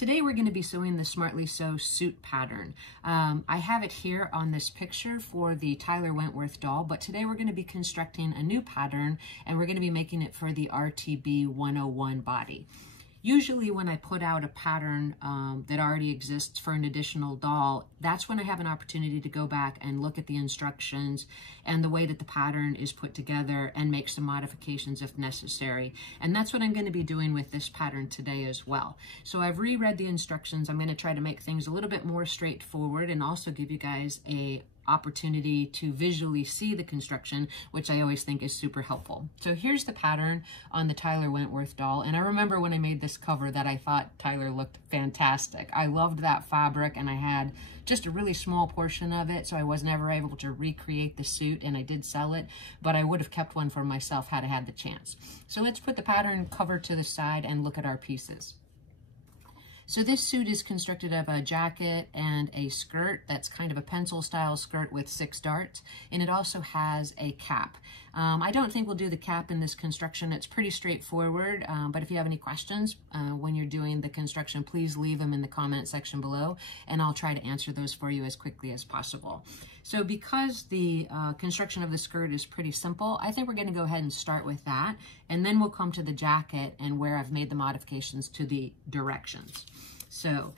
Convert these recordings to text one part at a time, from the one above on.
Today we're going to be sewing the Smartly Sew suit pattern. I have it here on this picture for the Tyler Wentworth doll, but today we're going to be constructing a new pattern and we're going to be making it for the RTB 101 body. Usually when I put out a pattern that already exists for an additional doll, that's when I have an opportunity to go back and look at the instructions and the way that the pattern is put together and make some modifications if necessary. And that's what I'm going to be doing with this pattern today as well. So I've reread the instructions. I'm going to try to make things a little bit more straightforward and also give you guys a opportunity to visually see the construction, which I always think is super helpful. So here's the pattern on the Tyler Wentworth doll. And I remember when I made this cover that I thought Tyler looked fantastic. I loved that fabric and I had just a really small portion of it, so I was never able to recreate the suit, and I did sell it, but I would have kept one for myself had I had the chance. So let's put the pattern cover to the side and look at our pieces. So this suit is constructed of a jacket and a skirt that's kind of a pencil style skirt with 6 darts, and it also has a cap. I don't think we'll do the cap in this construction. It's pretty straightforward, but if you have any questions when you're doing the construction, please leave them in the comment section below, and I'll try to answer those for you as quickly as possible. So because the construction of the skirt is pretty simple, I think we're going to go ahead and start with that, and then we'll come to the jacket and where I've made the modifications to the directions. So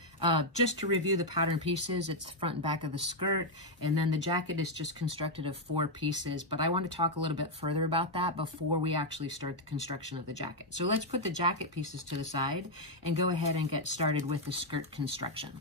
just to review the pattern pieces, it's the front and back of the skirt, and then the jacket is just constructed of 4 pieces, but I want to talk a little bit further about that before we actually start the construction of the jacket. So let's put the jacket pieces to the side and go ahead and get started with the skirt construction.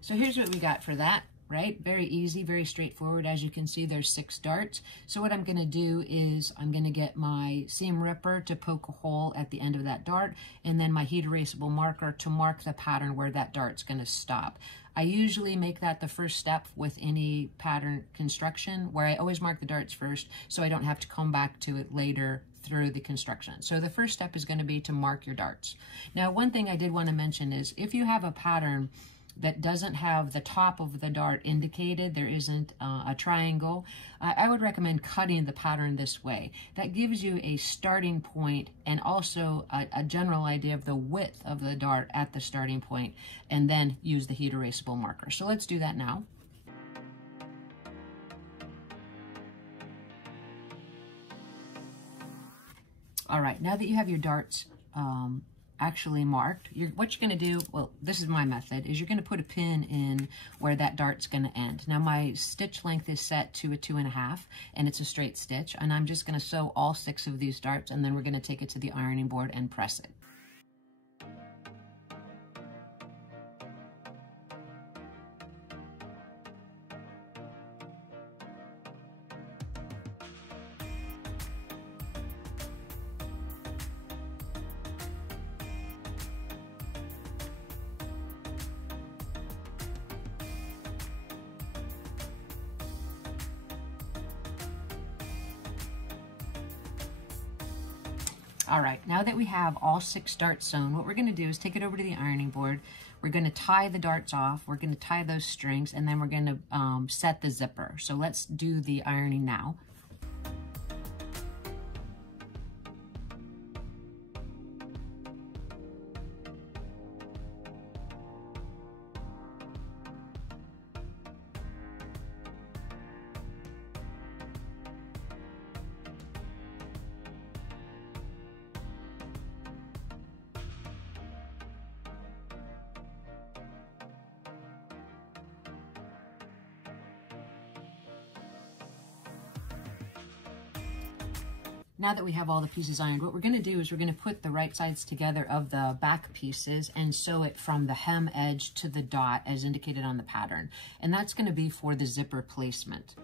So here's what we got for that. Right? Very easy, very straightforward. As you can see, there's 6 darts. So what I'm going to do is I'm going to get my seam ripper to poke a hole at the end of that dart, and then my heat erasable marker to mark the pattern where that dart's going to stop. I usually make that the first step with any pattern construction, where I always mark the darts first so I don't have to come back to it later through the construction. So the first step is going to be to mark your darts. Now, one thing I did want to mention is if you have a pattern that doesn't have the top of the dart indicated, there isn't a triangle, I would recommend cutting the pattern this way. That gives you a starting point and also a general idea of the width of the dart at the starting point, and then use the heat erasable marker. So let's do that now. All right, now that you have your darts actually marked, what you're going to do, well, this is my method, is you're going to put a pin in where that dart's going to end. Now my stitch length is set to a 2.5, and it's a straight stitch, and I'm just going to sew all 6 of these darts, and then we're going to take it to the ironing board and press it. All right, now that we have all 6 darts sewn, what we're going to do is take it over to the ironing board. We're going to tie the darts off. We're going to tie those strings, and then we're going to set the zipper. So let's do the ironing now. Now that we have all the pieces ironed, what we're going to do is we're going to put the right sides together of the back pieces and sew it from the hem edge to the dot as indicated on the pattern. And that's going to be for the zipper placement.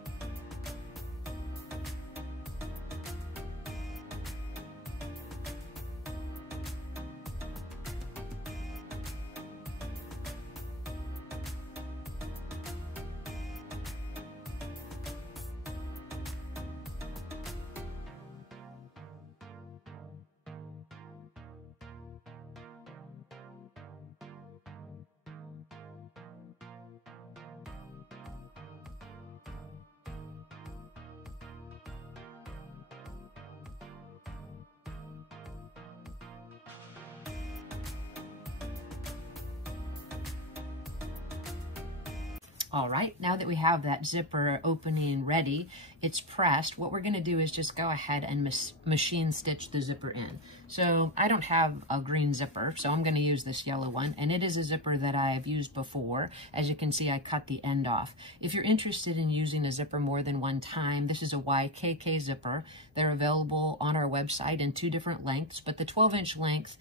All right, now that we have that zipper opening ready, it's pressed, what we're gonna do is just go ahead and machine stitch the zipper in. So I don't have a green zipper, so I'm gonna use this yellow one, and it is a zipper that I've used before. As you can see, I cut the end off. If you're interested in using a zipper more than one time, this is a YKK zipper. They're available on our website in 2 different lengths, but the 12-inch length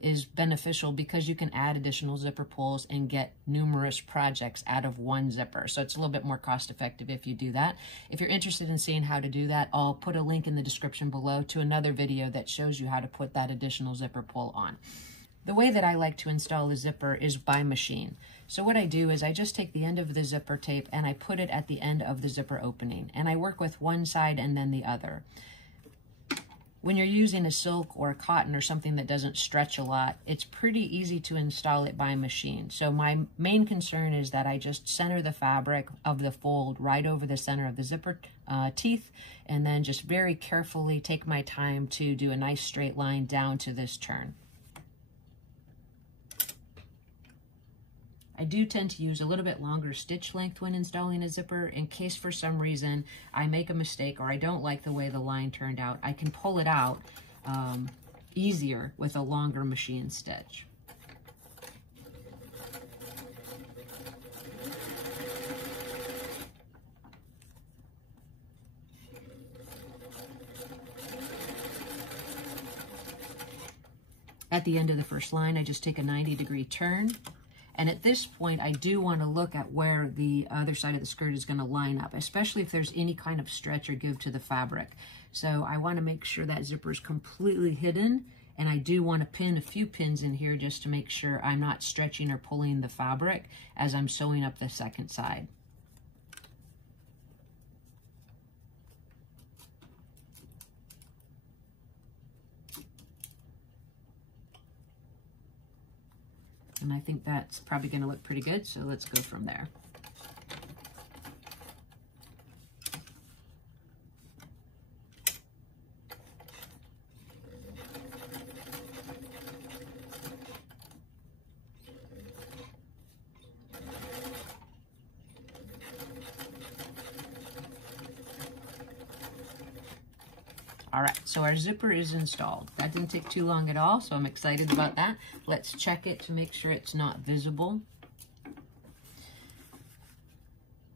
is beneficial because you can add additional zipper pulls and get numerous projects out of one zipper. So it's a little bit more cost effective if you do that. If you're interested in seeing how to do that, I'll put a link in the description below to another video that shows you how to put that additional zipper pull on. The way that I like to install a zipper is by machine. So what I do is I just take the end of the zipper tape and I put it at the end of the zipper opening, and I work with one side and then the other. When you're using a silk or a cotton or something that doesn't stretch a lot, it's pretty easy to install it by machine. So my main concern is that I just center the fabric of the fold right over the center of the zipper teeth, and then just very carefully take my time to do a nice straight line down to this turn. I do tend to use a little bit longer stitch length when installing a zipper in case for some reason I make a mistake or I don't like the way the line turned out. I can pull it out easier with a longer machine stitch. At the end of the first line, I just take a 90-degree turn. And at this point, I do want to look at where the other side of the skirt is going to line up, especially if there's any kind of stretch or give to the fabric. So I want to make sure that zipper is completely hidden, and I do want to pin a few pins in here just to make sure I'm not stretching or pulling the fabric as I'm sewing up the second side. And I think that's probably going to look pretty good, so let's go from there. All right, so our zipper is installed. That didn't take too long at all, so I'm excited about that. Let's check it to make sure it's not visible.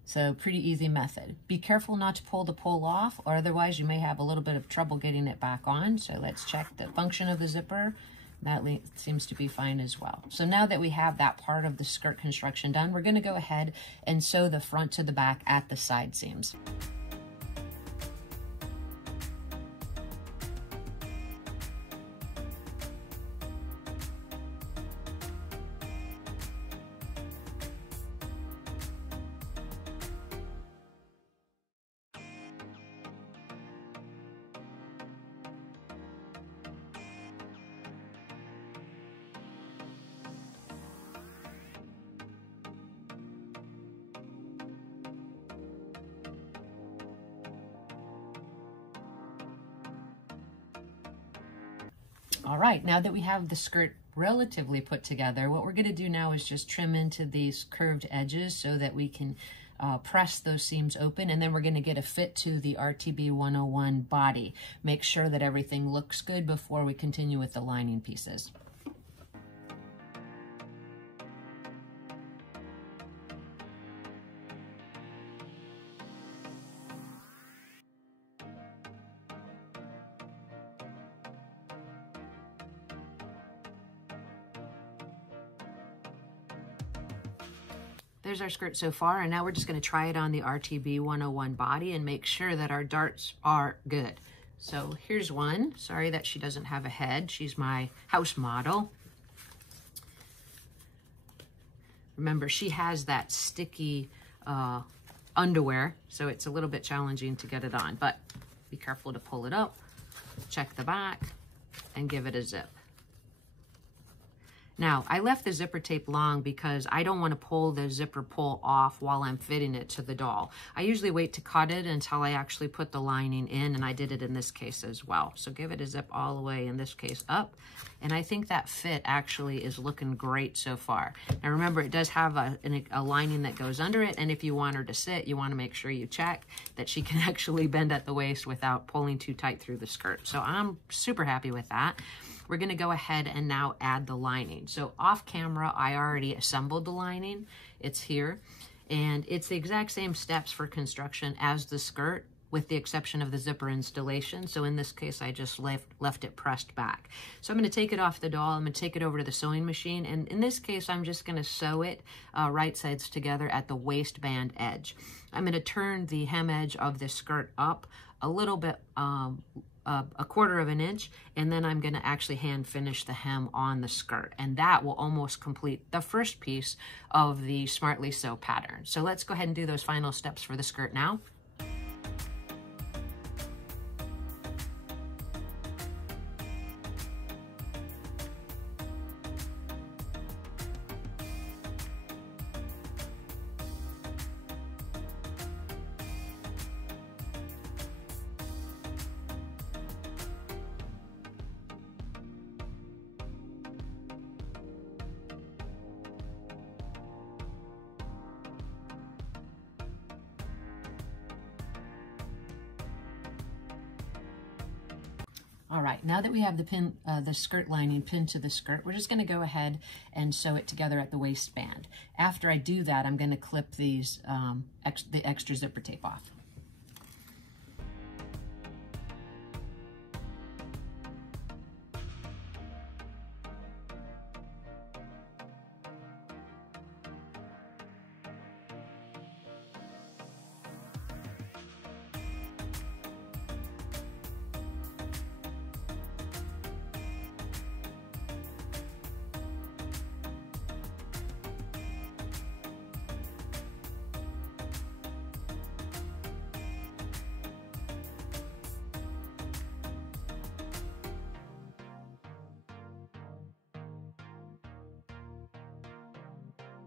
So pretty easy method. Be careful not to pull the pole off, or otherwise you may have a little bit of trouble getting it back on. So let's check the function of the zipper. That seems to be fine as well. So now that we have that part of the skirt construction done, we're going to go ahead and sew the front to the back at the side seams. All right, now that we have the skirt relatively put together, what we're going to do now is just trim into these curved edges so that we can press those seams open, and then we're going to get a fit to the RTB 101 body. Make sure that everything looks good before we continue with the lining pieces. There's our skirt so far, and now we're just going to try it on the RTB 101 body and make sure that our darts are good. So here's one. Sorry that she doesn't have a head. She's my house model. Remember, she has that sticky underwear, so it's a little bit challenging to get it on, but be careful to pull it up, check the back, and give it a zip. Now, I left the zipper tape long because I don't want to pull the zipper pull off while I'm fitting it to the doll. I usually wait to cut it until I actually put the lining in, and I did it in this case as well. So give it a zip all the way, in this case, up. And I think that fit actually is looking great so far. Now remember, it does have a lining that goes under it, and if you want her to sit, you want to make sure you check that she can actually bend at the waist without pulling too tight through the skirt. So I'm super happy with that. We're going to go ahead and now add the lining. So off camera, I already assembled the lining. It's here. And it's the exact same steps for construction as the skirt, with the exception of the zipper installation. So in this case, I just left it pressed back. So I'm going to take it off the doll. I'm going to take it over to the sewing machine. And in this case, I'm just going to sew it right sides together at the waistband edge. I'm going to turn the hem edge of the skirt up a little bit, a quarter of an inch, and then I'm going to actually hand finish the hem on the skirt, and that will almost complete the first piece of the Smartly Sew pattern. So let's go ahead and do those final steps for the skirt now. All right, now that we have the skirt lining pinned to the skirt, we're just going to go ahead and sew it together at the waistband. After I do that, I'm going to clip these the extra zipper tape off.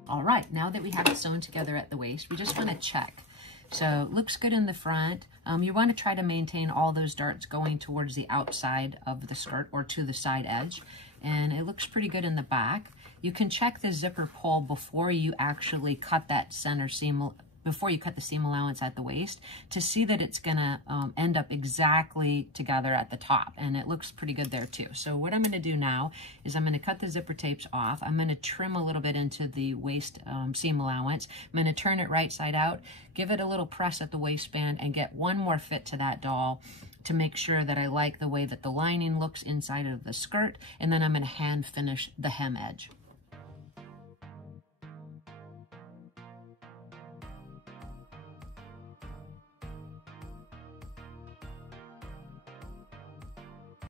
All right, now that we have it sewn together at the waist, we just want to check. So looks good in the front. You want to try to maintain all those darts going towards the outside of the skirt or to the side edge. And it looks pretty good in the back. You can check the zipper pull before you actually cut that center seam, before you cut the seam allowance at the waist, to see that it's gonna end up exactly together at the top, and it looks pretty good there too. So what I'm gonna do now is I'm gonna cut the zipper tapes off. I'm gonna trim a little bit into the waist seam allowance. I'm gonna turn it right side out, give it a little press at the waistband, and get one more fit to that doll to make sure that I like the way that the lining looks inside of the skirt, and then I'm gonna hand finish the hem edge.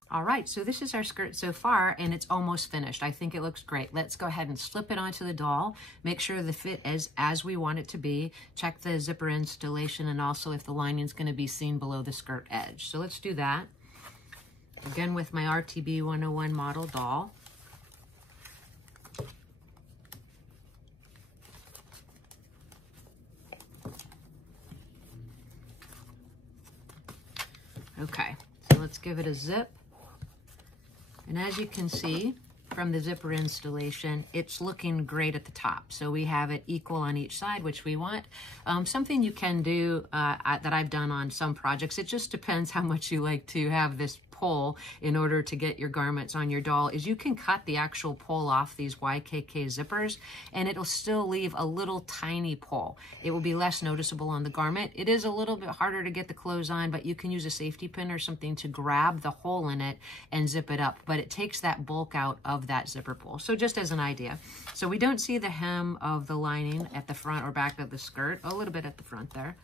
All right, so this is our skirt so far, and it's almost finished. I think it looks great. Let's go ahead and slip it onto the doll, make sure the fit is as we want it to be, check the zipper installation, and also if the lining's gonna be seen below the skirt edge. So let's do that. Again, with my RTB 101 model doll. Okay, so let's give it a zip. And as you can see from the zipper installation, it's looking great at the top. So we have it equal on each side, which we want. Something you can do that I've done on some projects, it just depends how much you like to have this pull in order to get your garments on your doll, is you can cut the actual pull off these YKK zippers, and it'll still leave a little tiny pull. It will be less noticeable on the garment. It is a little bit harder to get the clothes on, but you can use a safety pin or something to grab the hole in it and zip it up, but it takes that bulk out of that zipper pull. So just as an idea. So we don't see the hem of the lining at the front or back of the skirt, a little bit at the front there.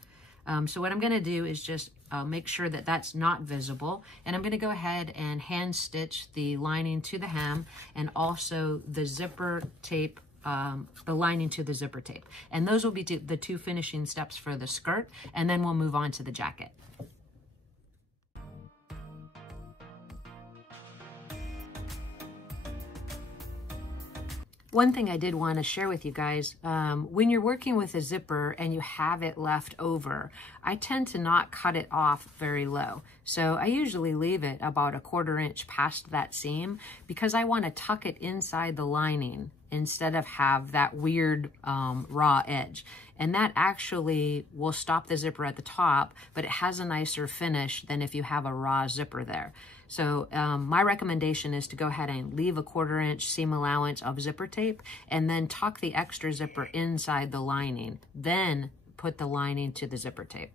So what I'm going to do is just make sure that that's not visible, and I'm going to go ahead and hand stitch the lining to the hem and also the zipper tape, the lining to the zipper tape. And those will be the two finishing steps for the skirt, and then we'll move on to the jacket. One thing I did want to share with you guys, when you're working with a zipper and you have it left over, I tend to not cut it off very low. So I usually leave it about 1/4 inch past that seam because I want to tuck it inside the lining instead of have that weird raw edge. And that actually will stop the zipper at the top, but it has a nicer finish than if you have a raw zipper there. So my recommendation is to go ahead and leave 1/4 inch seam allowance of zipper tape and then tuck the extra zipper inside the lining. Then put the lining to the zipper tape.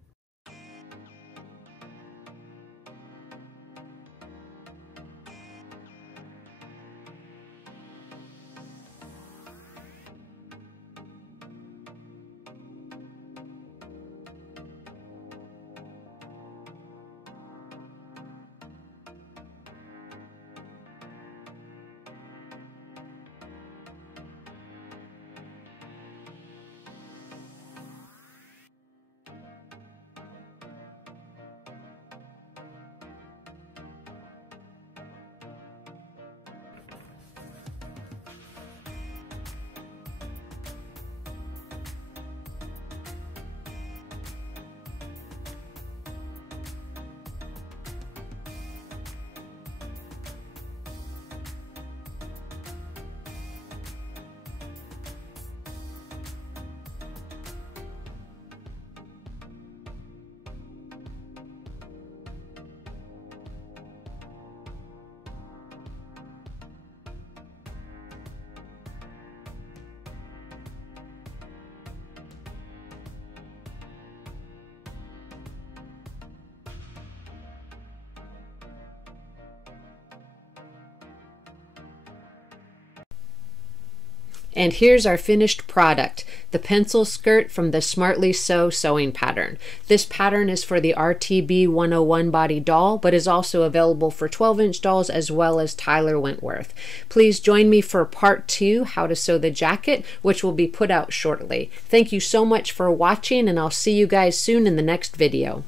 And here's our finished product, the pencil skirt from the Smartly Sew sewing pattern. This pattern is for the RTB 101 body doll, but is also available for 12-inch dolls as well as Tyler Wentworth. Please join me for part 2, how to sew the jacket, which will be put out shortly. Thank you so much for watching, and I'll see you guys soon in the next video.